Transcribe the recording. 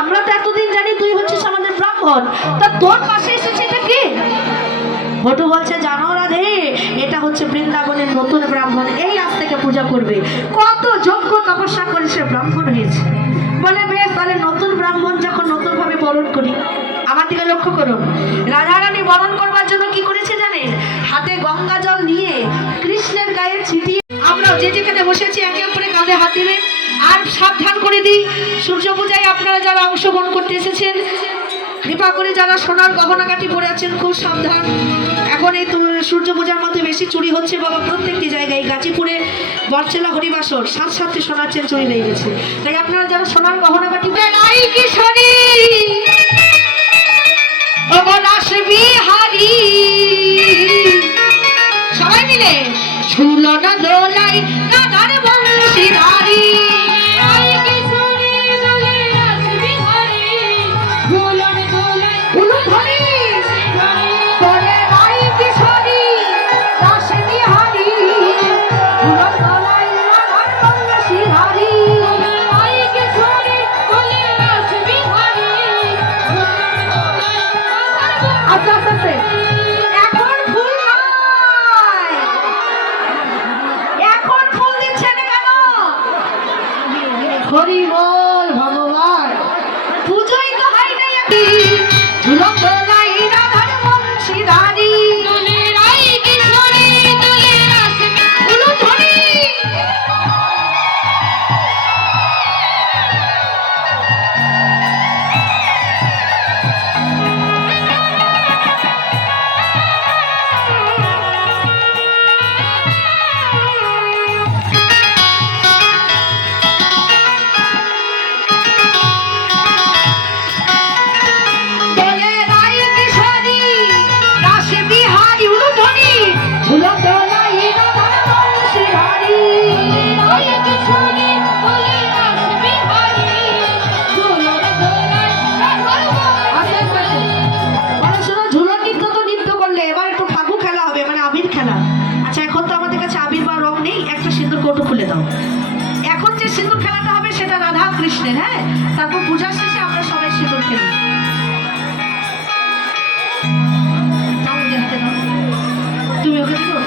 আমরা তো এতদিন জানি তুই হচ্ছিস আমাদের ব্রাহ্মণ, তা তোর পাশে এসেছে এটা কি? ভটু বলছে, জানো রাধে, এটা হচ্ছে বৃন্দাবনের নতুন ব্রাহ্মণ, এই আজ থেকে পূজা করবে। কত যজ্ঞ তপস্যা করে সে ব্রাহ্মণ হয়েছে। বলে বেশ, তাহলে নতুন ব্রাহ্মণ যখন নতুন ভাবে বরণ করি। আমার দিকে লক্ষ্য করুন, রাধারানী বরণ করবার জন্য কি করেছে জানেন? হাতে গঙ্গা জল নিয়ে কৃষ্ণের গায়ে ছিটিয়ে, আমরাও যে যেখানে বসেছি একে অপরে কাঁধে হাত দিলে আর সাবধান করে দিই, সূর্য পূজায় আপনারা যারা অংশগ্রহণ করতে এসেছেন, কৃপা করে যারা সোনার গহনাগাটি পরে আছেন খুব সাবধান। এখন এই সূর্য পূজার মধ্যে বেশি চুরি হচ্ছে বাবা, প্রত্যেকটি জায়গায়। গাজীপুরে বরচেলা হরিবাসর সাত সাতটি সোনার চেন চুরি লেগে গেছে। তাই আপনারা যারা সোনার গহনাগাটি সবাই মিলে ঝুলন দোলাই রাধার বংশীধারী, হরি বল ভগবান, পুজোই তো হয় নাই। ঝুলন দোলাই রাধার বংশীধারী, খুলে দাও। এখন যে সিঁদুর খেলাটা হবে সেটা রাধা কৃষ্ণের। হ্যাঁ, তারপর পূজার শেষে আমরা সবাই সিঁদুর খেলি। তুমি ওকে দিও।